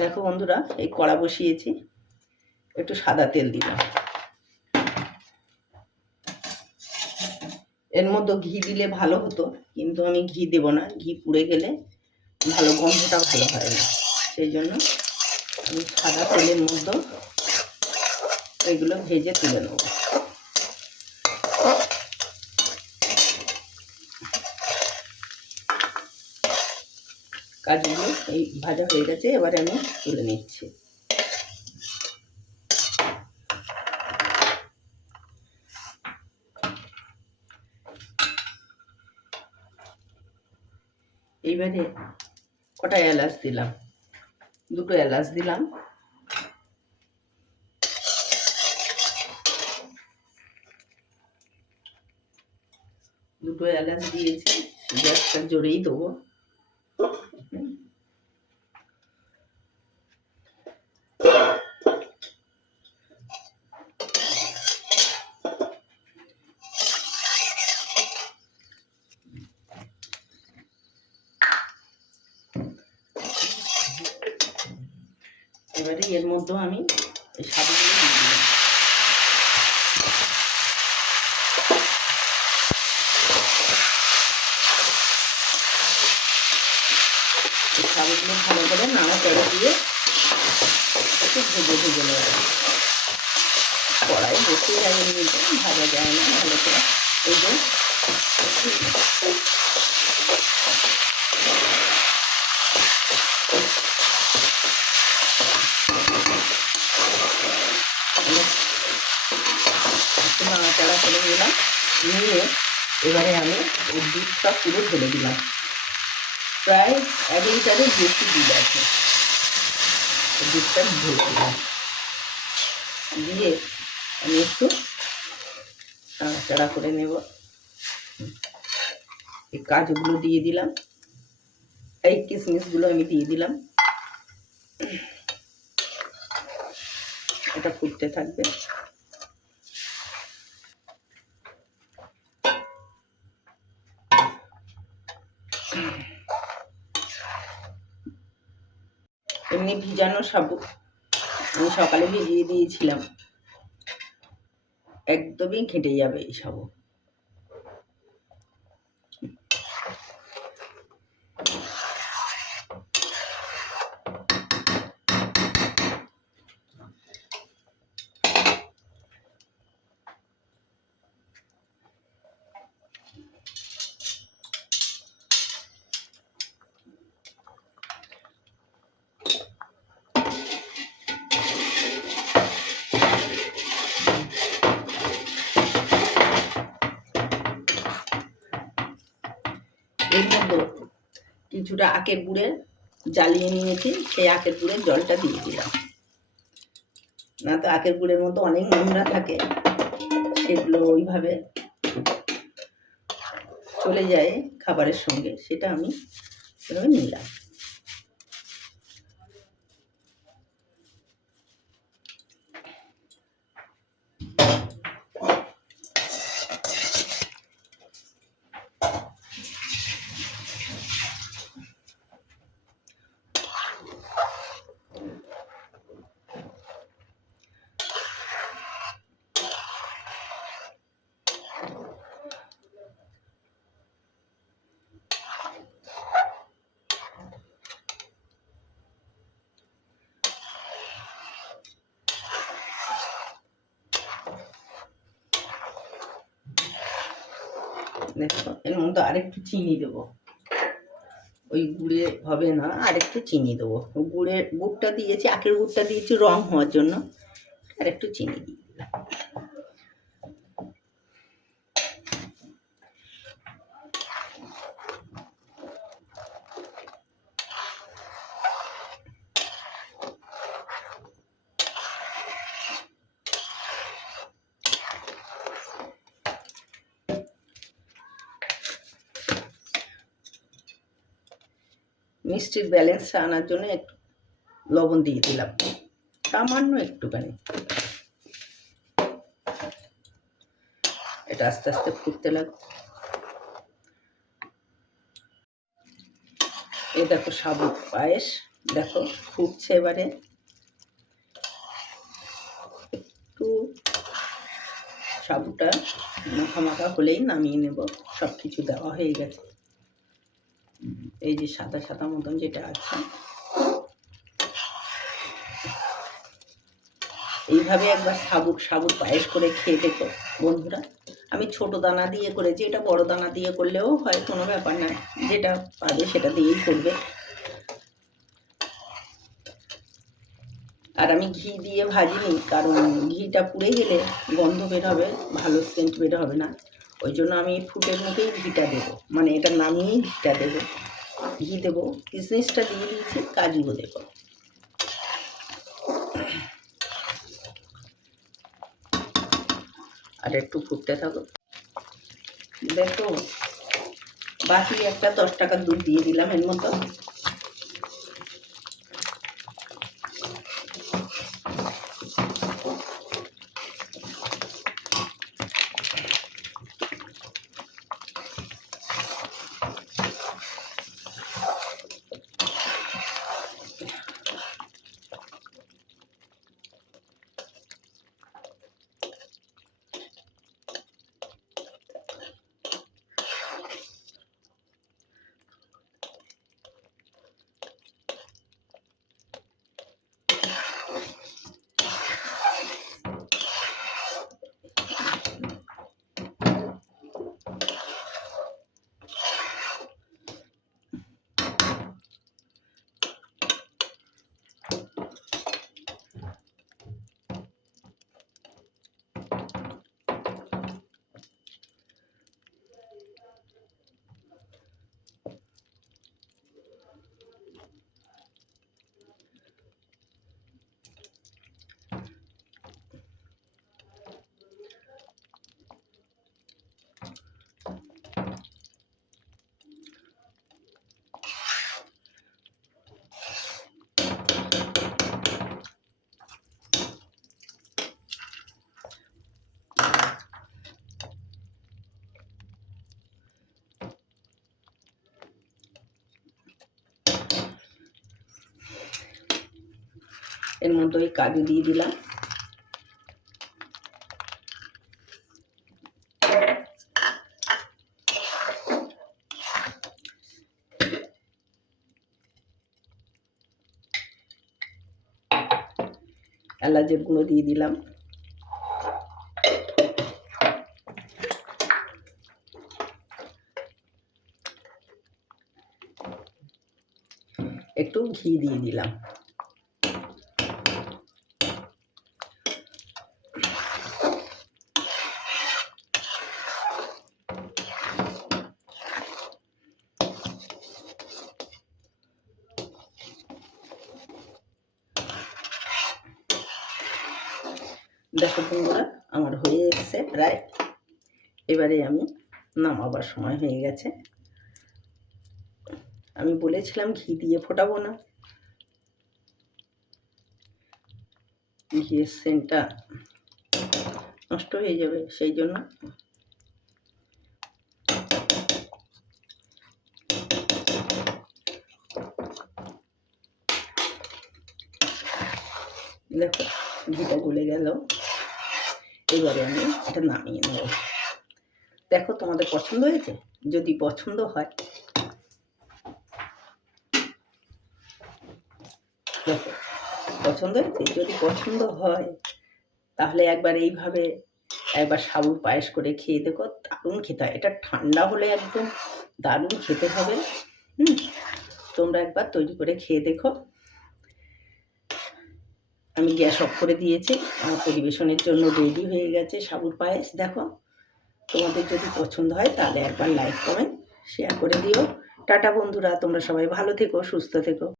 দেখো বন্ধুরা, এই কড়া বসিয়েছি, একটু সাদা তেল দিলাম। এর মধ্যে ঘি দিলে ভালো হতো, কিন্তু আমি ঘি দেব না, ঘি পুড়ে গেলে ভালো গন্ধটা ভালো হয় না। সেই জন্য আমি সাদা তেলের মধ্যে এগুলো ভেজে তুলে নেব। কাজগুলো এই ভাজা হয়ে গেছে, এবারে আমি তুলে নিচ্ছি। এইবারে কটা এলাচ দিলাম, দুটো এলাচ দিলাম। দুটো এলাচ দিয়েছি, গ্যাসটা জোরেই দেবো। এবারে এর মধ্যে আমি এই সাবুগুলো দিয়ে দিলাম। সাবুগুলো ভালো করে নাড়াচাড়া দিয়ে একটু ভেজে ভেজে নেব। কড়াই বসে যায়, এমনিতে ভাজা যায় না ভালো করে। এই যে নাড়াচাড়া করে নিলাম, নিয়ে এবারে আমি এই দুধটা পুরো ঢেলে দিলাম। প্রায় 1 লিটারের বেশি দুধ আছে, দুধটা ঢেলে দিলাম। দিয়ে আমি একটু নাড়াচাড়া করে নেব। এই কাজুগুলো দিয়ে দিলাম, এই কিশমিশগুলো আমি দিয়ে দিলাম। এটা ফুটতে থাকবে। এমনি ভিজানো সাবু আমি সকালে ভিজিয়ে দিয়েছিলাম, একদমই ঘেটে যাবে এই সাবু। এর মধ্যে কিছুটা আখের গুড়ে জ্বালিয়ে নিয়েছি, সেই আখের গুড়ের জলটা দিয়ে দিলাম। না তো আখের গুড়ের মধ্যে অনেক নোংরা থাকে, সেগুলো ওইভাবে চলে যায় খাবারের সঙ্গে, সেটা আমি এভাবে নিলাম। দেখো, এর মধ্যে আরেকটু চিনি দেবো, ওই গুড়ে হবে না, আরেকটু চিনি দেবো। গুড়টা দিয়েছি, আখের গুড়টা দিয়েছি রং হওয়ার জন্য, আর একটু চিনি দিয়ে দিলাম। মিষ্টির ব্যালেন্সটা আনার জন্য একটু লবণ দিয়ে দিলাম, সামান্য একটুখানি। এটা আস্তে আস্তে ফুটতে লাগবে। এই দেখো সাবু পায়েস দেখো ফুটছে, এবারে একটু সাবুটা মাখা মাখা হলেই নামিয়ে নেব। সব কিছু দেওয়া হয়ে গেছে। এই যে সাদা সাদা মতন যেটা আছে, এইভাবে একবার সাবুত পায়েস করে খেয়ে দেখো বন্ধুরা। আমি ছোট দানা দিয়ে করেছি, এটা বড় দানা দিয়ে করলেও হয়, কোনো ব্যাপার না, যেটা পাবে সেটা দিয়েই করবে। আর আমি ঘি দিয়ে ভাজিনি, কারণ ঘিটা পুড়ে গেলে গন্ধ বের হবে, ভালো সেন্ট বের হবে না। ওই জন্য আমি ফুটের মুখেই ঘিটা দেবো, মানে এটা নামিয়েই ঘিটা দেবো। ঘি দেবো, কিশমিশটা দিয়ে দিয়েছি, কাজুও দেবো। আর একটু ফুটতে থাকো। দেখো বাকি একটা 10 টাকার দুধ দিয়ে দিলাম এর মতো। এর মধ্যে ওই কাজু দিয়ে দিলাম। এলাচের গুঁড়ো দিয়ে দিলাম। একটু ঘি দিয়ে দিলাম। দেখো বন্ধুরা, আমার হয়ে এসছে প্রায়। এবারে আমি নামাবার সময় হয়ে গেছে। আমি বলেছিলাম ঘি দিয়ে ফোটাবো না, ঘিয়ের সেন্টটা নষ্ট হয়ে যাবে, সেই জন্য। দেখো ঘিটা গলে গেল। এবারে আমি এটা নামিয়ে নেব। দেখো তোমাদের পছন্দ হয়েছে? যদি পছন্দ হয়, দেখো পছন্দ হয়েছে, যদি পছন্দ হয় তাহলে একবার এইভাবে একবার সাবুর পায়েস করে খেয়ে দেখো, দারুণ খেতে হয়। এটা ঠান্ডা হলে একদম দারুণ খেতে হবে। তোমরা একবার তৈরি করে খেয়ে দেখো। আমি গ্যাস অফ করে দিয়েছি, আমার পরিবেশনের জন্য রেডি হয়ে গেছে সাবুর পায়েস। দেখো তোমাদের যদি পছন্দ হয় তাহলে একবার লাইক কমেন্ট শেয়ার করে দিও। টাটা বন্ধুরা, তোমরা সবাই ভালো থেকো, সুস্থ থেকো।